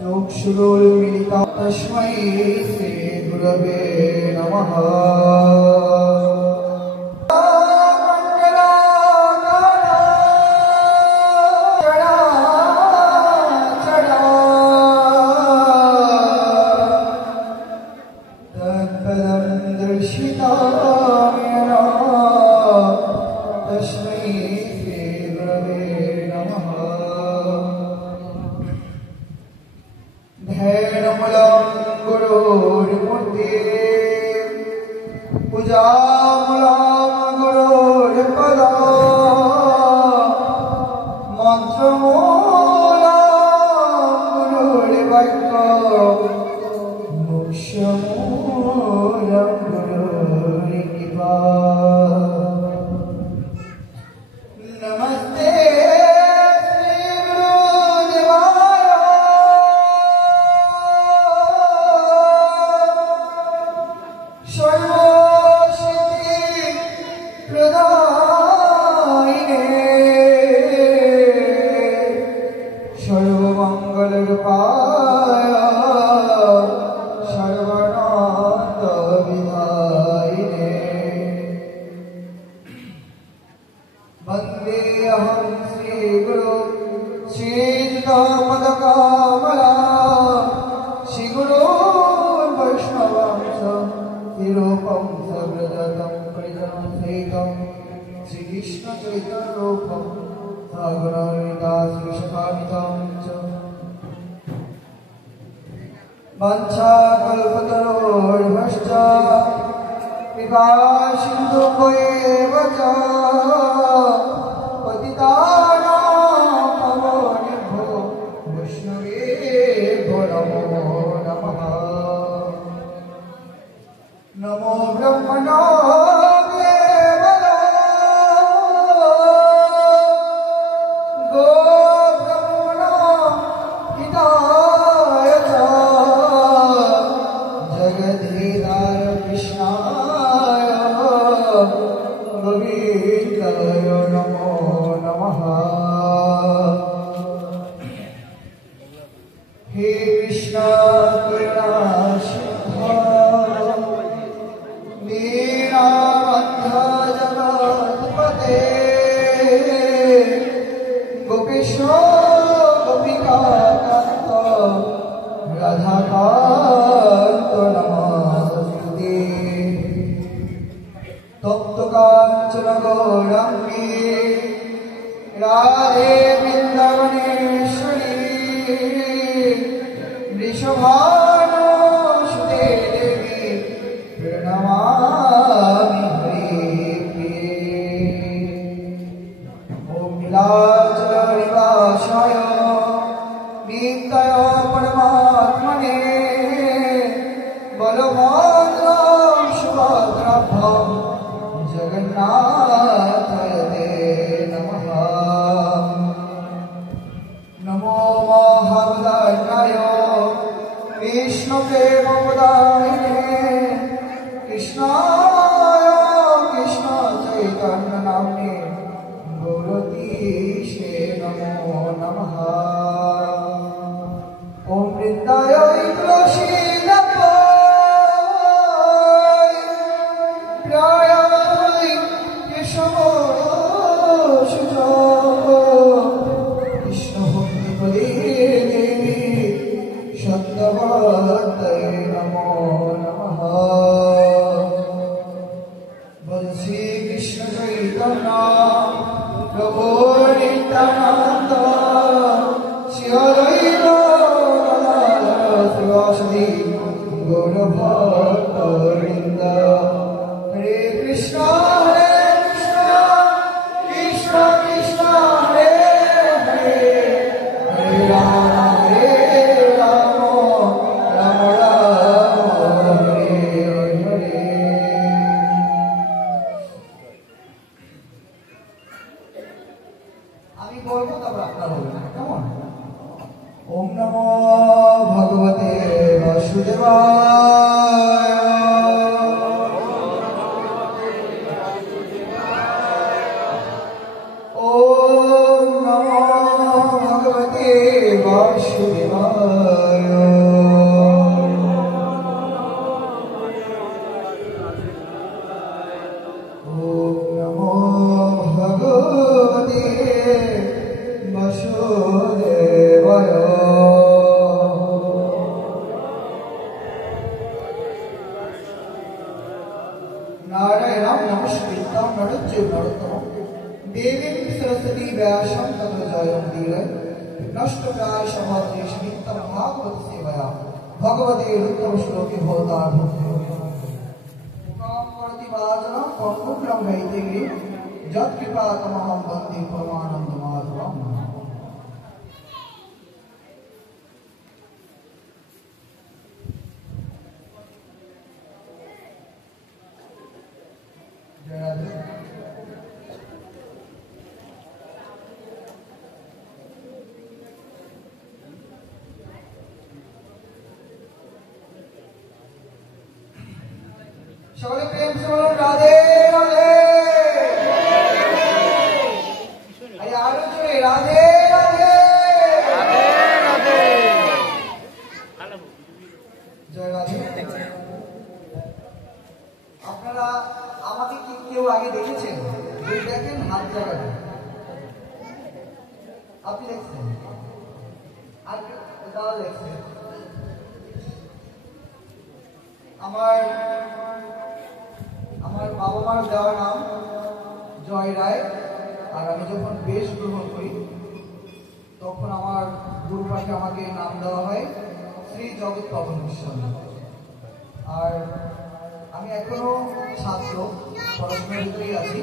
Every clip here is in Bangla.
चक्षुरुन्मिलितं तस्मै श्री गुरवे नमः। भगवते वासुदेवाय। नारायणं नमस्कृतं नरं चैव नरोत्तमं देवीं सरस्वती व्यासं ततो जयमुदीरये नष्टप्राय समाधेश नित्यं भागवत सेवया भगवते रुद्रश्लोके भवतार्थं मुखां करति वाचनं कर्णुग्रं वैदिगिरि यत्कृपातमहं वन्दे परमानन्दमाधवम्। जय राधे। সকলে প্রেম से বলুন রাধে রাধে। আরো জোরে রাধে রাধে। জয় রাধে। আপনারা আমাকে কি কেউ আগে দেখেছেন? যদি দেখেন হাত জাগাবেন। আপনি দেখছেন? আর দাদা দেখছেন? আমার বাবা মার দেওয়া নাম জয় রায়। আর আমি যখন বেশ গ্রহণ করি তখন আমার গুরু পাশে আমাকে নাম দেওয়া হয় শ্রী জগৎ পবন গোস্বামী। আর আমি এখনো ছাত্র, পড়াশোনার ভিতরেই আছি।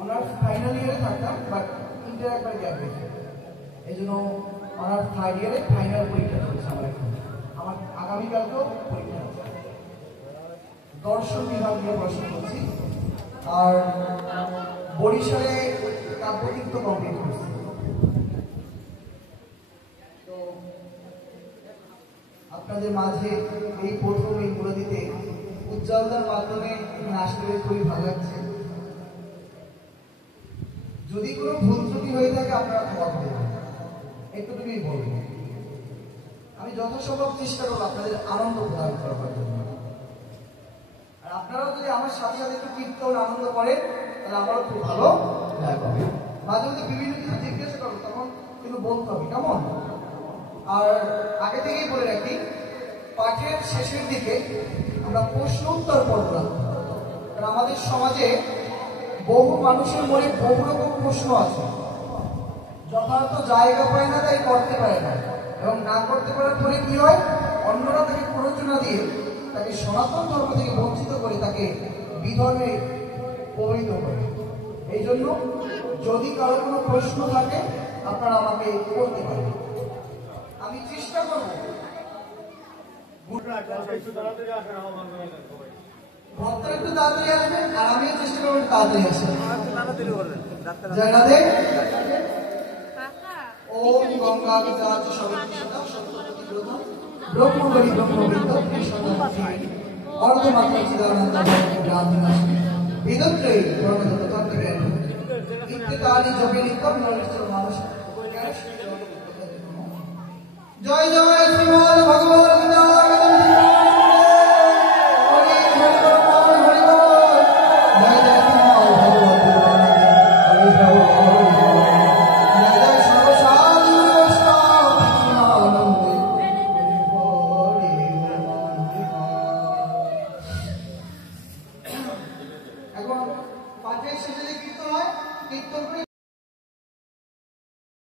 অনার্স ফাইনাল ইয়ারে থাকতাম, বাট ইন্টার একবার গ্যাপ হয়েছে, এই জন্য অনার্স থার্ড ইয়ারে ফাইনাল পরীক্ষা চলছে আমার এখন। আমার আগামীকালকেও পরীক্ষা আছে। দর্শন বিভাগ নিয়ে পড়াশোনা করছি। আর বরিশালে কাব্যতীর্থ কমপ্লিট করছি। তো আপনাদের মাঝে এই প্রথম এই মুরদিতে উজ্জ্বলতার মাধ্যমে আসতে খুবই ভালো লাগছে। যদি কোনো ভুল ত্রুটি হয়ে থাকে আপনারা ক্ষমা করে দেবেন, একটুকুই বলবো। আমি যথাসম্ভব চেষ্টা করবো আপনাদের আনন্দ প্রদান করার জন্য। আর আপনারাও যদি আমার সাথে সাথে একটু কীর্তন আনন্দ করেন তাহলে আমারও খুব ভালো লাগবে। মাঝে মধ্যে বিভিন্ন কিছু জিজ্ঞাসা করবো, তখন কিন্তু বলতে হবে, কেমন? আর আগে থেকেই বলে রাখি, পাঠের শেষের দিকে আমরা প্রশ্ন উত্তর পর্ব রাখবো। কারণ আমাদের সমাজে বহু মানুষের মনে বহু রকম প্রশ্ন আছে, যথার্থ জায়গা পায় না, তাই করতে পারে না। এবং না করতে পারার পরে কি হয়, অন্যরা তাকে প্ররোচনা দিয়ে তাকে সনাতন ধর্ম থেকে বঞ্চিত করে তাকে বিধর্মে প্রভাবিত করে। এই জন্য যদি কারো কোনো প্রশ্ন থাকে আপনারা আমাকে করতে পারেন, আমি চেষ্টা করব। ভক্তরা একটু তাড়াতাড়ি আসবেন আর আমিও চেষ্টা করবো তাড়াতাড়ি আসবেন। জয় রাধে। ওম গঙ্গা বিকাশ সবিতা সত্যপতি ব্রহ্ম ব্রহ্মবলি ব্রহ্মবৃন্দ অর্ধমাত্রা চিদানন্দ গান্ধী বিদত্রয়ী ব্রহ্মদত্ত তত্ত্বজ্ঞান ইত্যাদি জপে নিত্যম নরেশ্বর মানুষ। জয় জয় শ্রীমদ ভগবত এখন পাঠের শেষে যে কীর্তন হয়, কীর্তন করে